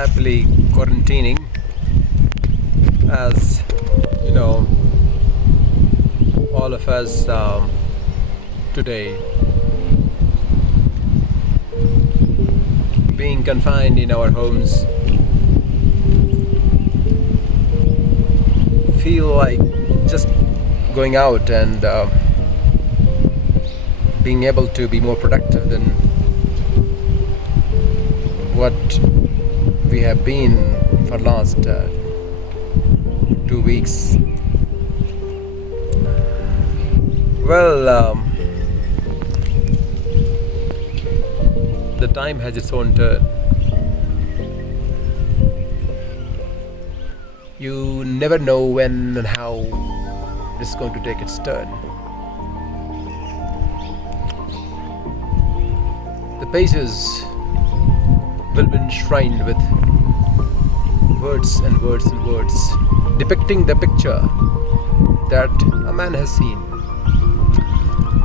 happily quarantining, as you know, all of us today being confined in our homes feel like just going out and being able to be more productive than what we have been for last 2 weeks. Well, the time has its own turn. You never know when and how it's going to take its turn. The pages will be enshrined with words and words and words, depicting the picture that a man has seen.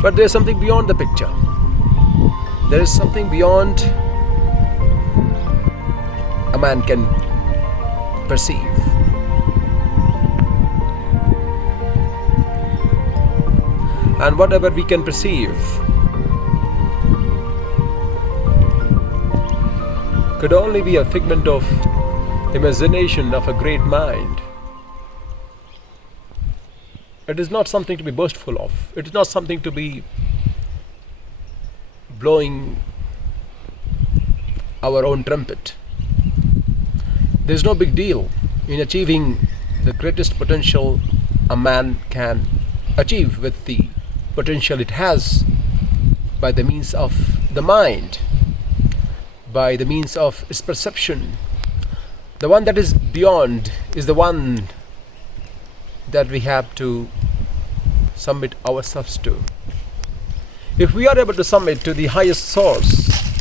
But there is something beyond the picture. There is something beyond a man can perceive. And whatever we can perceive could only be a figment of imagination of a great mind. It is not something to be boastful of. It is not something to be blowing our own trumpet. There is no big deal in achieving the greatest potential a man can achieve with the potential it has by the means of the mind, by the means of its perception. The one that is beyond is the one that we have to submit ourselves to. If we are able to submit to the highest source,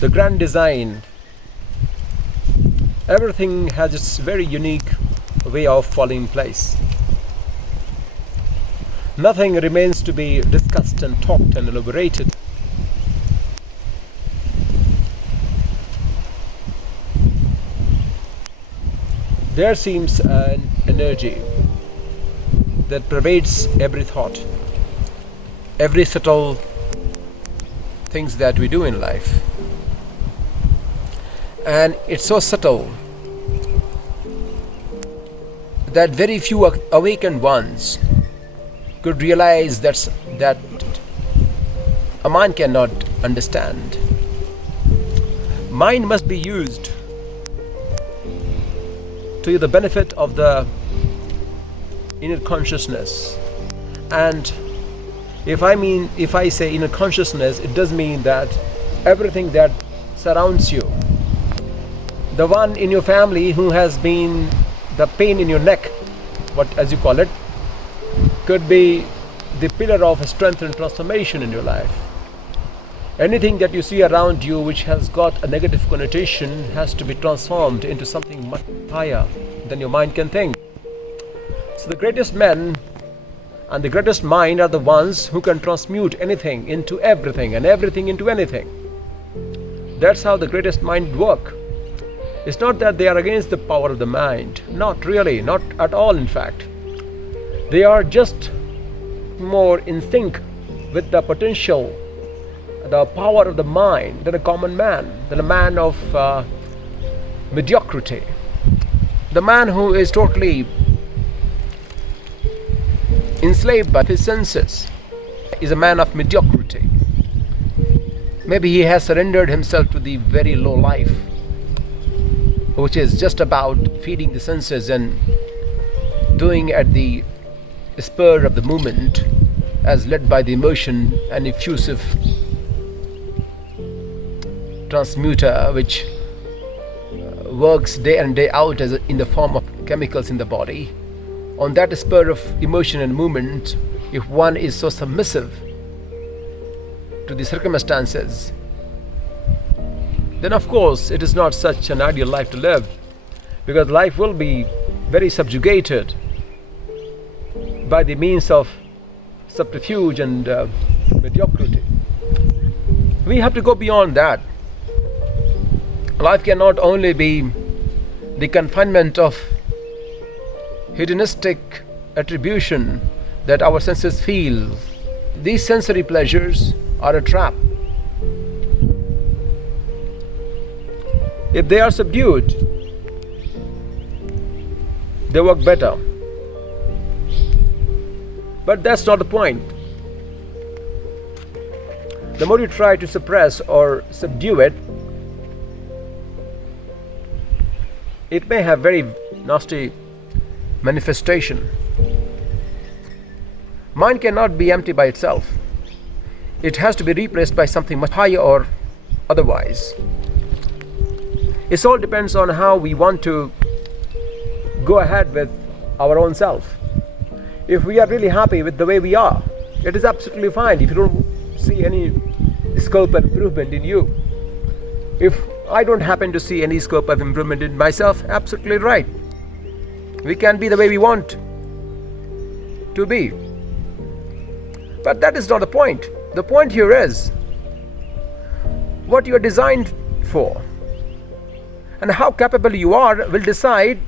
the grand design, everything has its very unique way of falling in place. Nothing remains to be discussed and talked and elaborated. There seems an energy that pervades every thought, every subtle things that we do in life. And it's so subtle that very few awakened ones could realize that a mind cannot understand. Mind must be used to the benefit of the inner consciousness. And if I say inner consciousness, it does mean that everything that surrounds you, the one in your family who has been the pain in your neck, what as you call it, could be the pillar of strength and transformation in your life. Anything that you see around you which has got a negative connotation has to be transformed into something much higher than your mind can think. So the greatest men and the greatest mind are the ones who can transmute anything into everything and everything into anything. That's how the greatest mind work. It's not that they are against the power of the mind. Not really, not at all in fact. They are just more in sync with the potential, the power of the mind than a common man, than a man of mediocrity. The man who is totally enslaved by his senses is a man of mediocrity. Maybe he has surrendered himself to the very low life, which is just about feeding the senses and doing at the spur of the moment as led by the emotion, an effusive transmuter which works day in day out as in the form of chemicals in the body. On that spur of emotion and movement, if one is so submissive to the circumstances, then of course it is not such an ideal life to live, because life will be very subjugated by the means of subterfuge and mediocrity. We have to go beyond that. Life cannot only be the confinement of hedonistic attribution that our senses feel. These sensory pleasures are a trap. If they are subdued, they work better. But that's not the point. The more you try to suppress or subdue it, it may have very nasty manifestation. Mind cannot be empty by itself. It has to be replaced by something much higher or otherwise. It all depends on how we want to go ahead with our own self. If we are really happy with the way we are, it is absolutely fine. If you don't see any scope of improvement in you, if I don't happen to see any scope of improvement in myself, absolutely right. We can be the way we want to be. But that is not the point. The point here is what you are designed for. And how capable you are will decide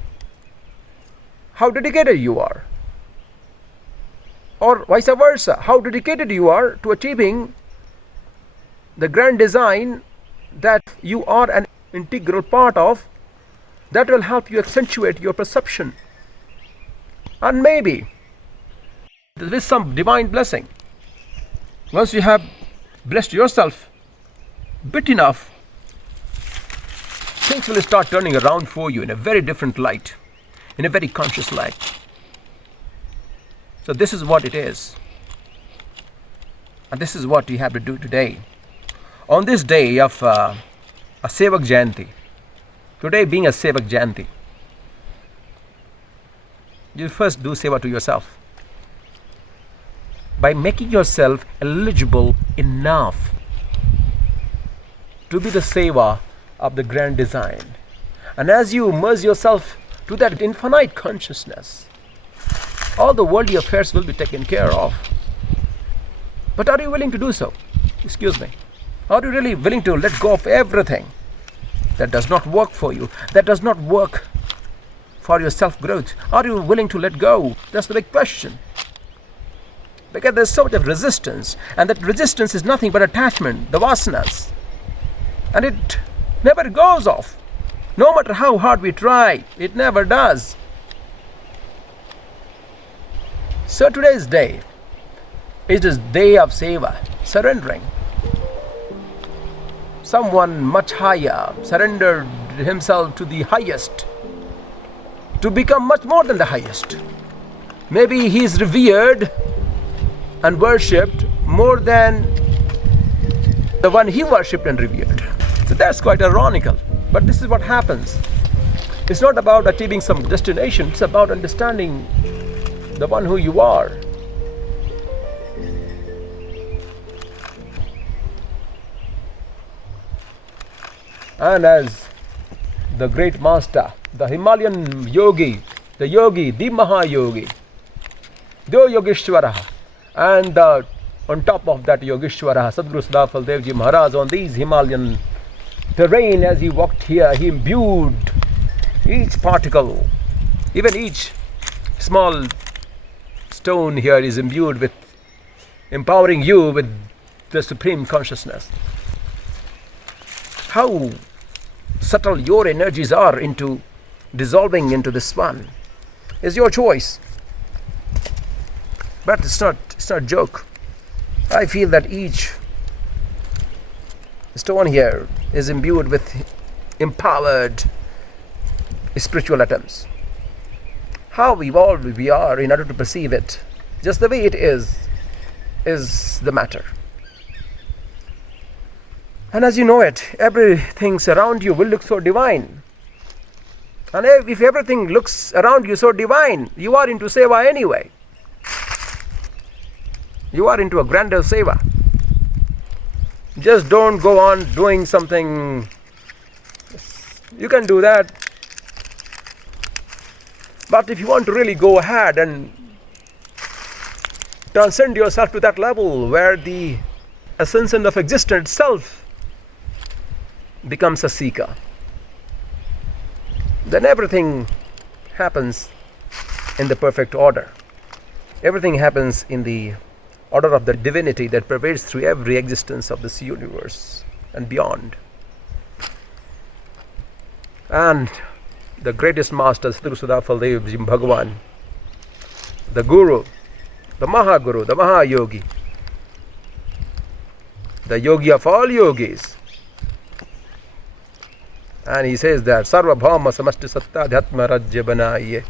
how dedicated you are. Or vice versa, how dedicated you are to achieving the grand design that you are an integral part of, that will help you accentuate your perception. And maybe with some divine blessing, once you have blessed yourself bit enough, things will start turning around for you in a very different light, in a very conscious light. So this is what it is. And this is what you have to do today. On this day of a Sevak Jayanti, today being a Sevak Jayanti, you first do Seva to yourself by making yourself eligible enough to be the Seva of the grand design. And as you immerse yourself to that infinite consciousness, all the worldly affairs will be taken care of. But are you willing to do so? Excuse me. Are you really willing to let go of everything that does not work for you, that does not work for your self-growth? Are you willing to let go? That's the big question. Because there's so much of resistance, and that resistance is nothing but attachment, the vasanas. And it never goes off. No matter how hard we try, it never does. So today's day is this day of Seva, surrendering. Someone much higher surrendered himself to the highest to become much more than the highest. Maybe he is revered and worshipped more than the one he worshipped and revered. So that's quite ironical. But this is what happens. It's not about achieving some destination, it's about understanding the one who you are. And as the great master, the Himalayan yogi, the Mahayogi, Deo Yogeshwara, and on top of that Yogeshwara, Sadguru Sadafal Devji Maharaj, on these Himalayan terrain, as he walked here, he imbued each particle, even each small stone here is imbued with empowering you with the supreme consciousness. How subtle your energies are into dissolving into this one is your choice. But it's not a joke. I feel that each stone here is imbued with empowered spiritual atoms. How evolved we are in order to perceive it, just the way it is the matter. And as you know it, everything around you will look so divine. And if everything looks around you so divine, you are into Seva anyway. You are into a grander Seva. Just don't go on doing something. You can do that. But if you want to really go ahead and transcend yourself to that level where the essence of existence itself becomes a seeker, then everything happens in the perfect order. Everything happens in the order of the divinity that pervades through every existence of this universe and beyond. And the greatest master, Sadhu Faldev Ji Bhagavan, the Guru, the Mahaguru, the Mahayogi, the yogi of all yogis. And he says that Sarvabhauma Samasti Satta Dhyatma Rajya Banaiye.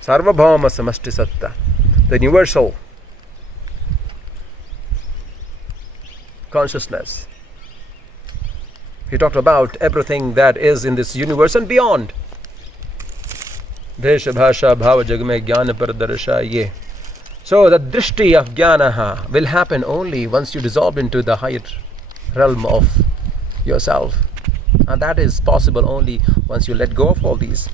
Sarvabhauma Samasti Satta, the universal consciousness. He talked about everything that is in this universe and beyond. Desha Bhasha Bhava Jagme Jnana Paradarsha Ye. So the drishti of jnana will happen only once you dissolve into the higher realm of yourself. And that is possible only once you let go of all these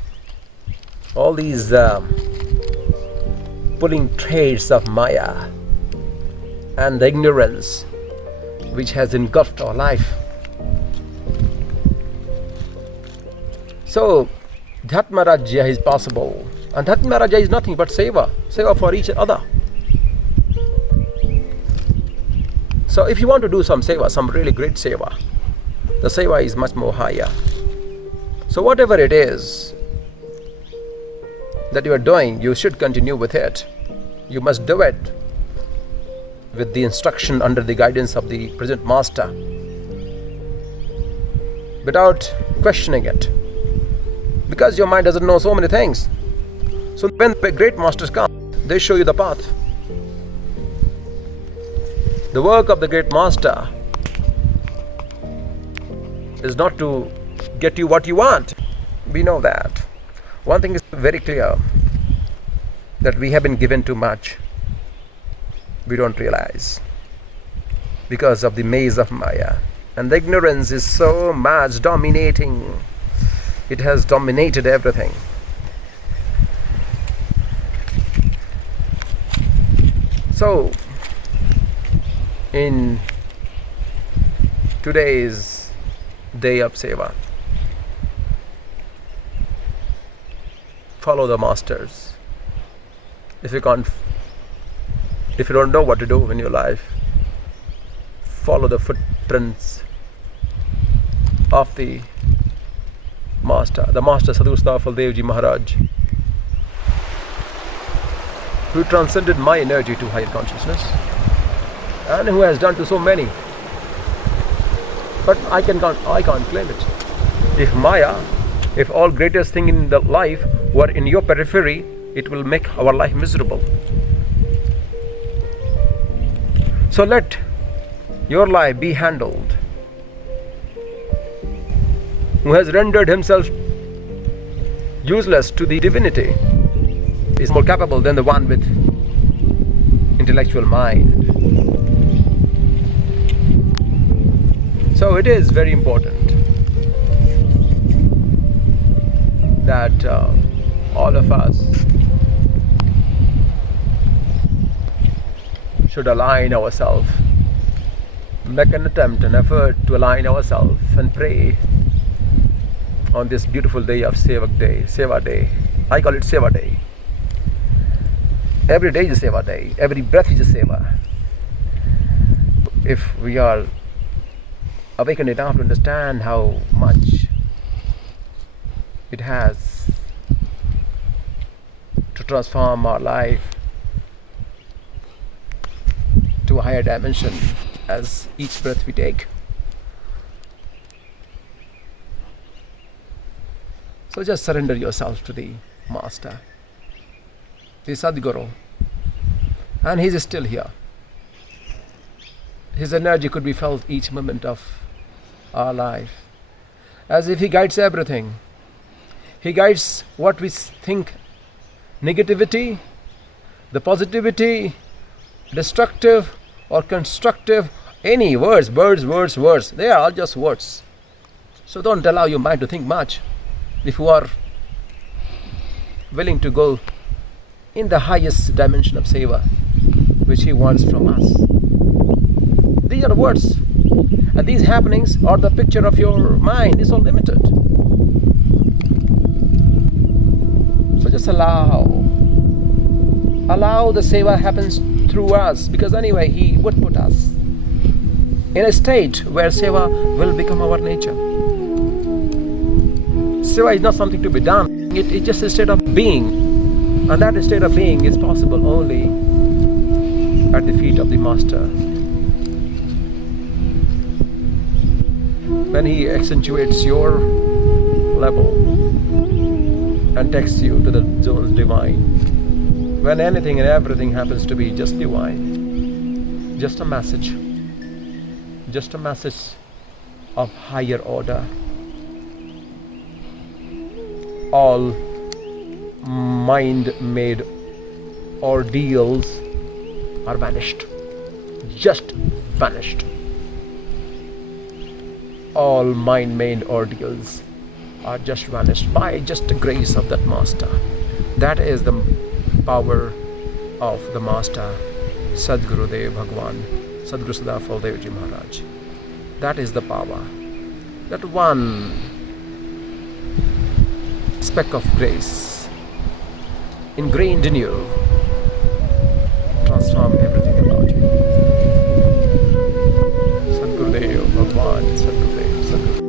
pulling traits of Maya and the ignorance which has engulfed our life. So Dhyatmarajya is possible, and Dhyatmarajya is nothing but Seva for each other. So if you want to do some Seva, some really great Seva, the Seva is much more higher. So whatever it is that you are doing, you should continue with it. You must do it with the instruction under the guidance of the present master, without questioning it, because your mind doesn't know so many things. So when the great masters come, they show you the path. The work of the great master is not to get you what you want. We know that. One thing is very clear, that we have been given too much. We don't realize, because of the maze of Maya. And the ignorance is so much dominating. It has dominated everything. So, in today's day of Seva, follow the masters. If you don't know what to do in your life, follow the footprints of the master Sadhu Faldev Ji Maharaj, who transcended my energy to higher consciousness, and who has done to so many. But I can't claim it. If Maya, if all greatest thing in the life were in your periphery, it will make our life miserable. So let your life be handled. Who has rendered himself useless to the divinity is more capable than the one with intellectual mind. So it is very important that all of us should align ourselves, make an attempt, an effort to align ourselves and pray on this beautiful day of Seva Day. I call it Seva Day. Every day is a Seva Day. Every breath is a Seva. If we are awakened enough to understand how much it has to transform our life to a higher dimension as each breath we take. So just surrender yourself to the Master, the Sadguru, and he is still here. His energy could be felt each moment of our life, as if he guides everything. He guides what we think negativity, the positivity, destructive or constructive, any words, they are all just words. So don't allow your mind to think much. If you are willing to go in the highest dimension of Seva, which he wants from us, these are words, and these happenings are the picture of your mind. It's all limited. just allow the seva happens through us, because anyway he would put us in a state where seva will become our nature. Seva is not something to be done, it's just a state of being, and that state of being is possible only at the feet of the master. When he accentuates your level and takes you to the zones divine, when anything and everything happens to be just divine, just a message of higher order, all mind-made ordeals are vanished, just vanished. All mind-made ordeals are just vanished by just the grace of that master. That is the power of the master, Sadguru Dev Bhagwan, Sadguru Sadafal Devji Maharaj. That is the power. That one speck of grace ingrained in you transform everything about you. Sadguru Dev Bhagwan, Sadguru Dev, Sadguru.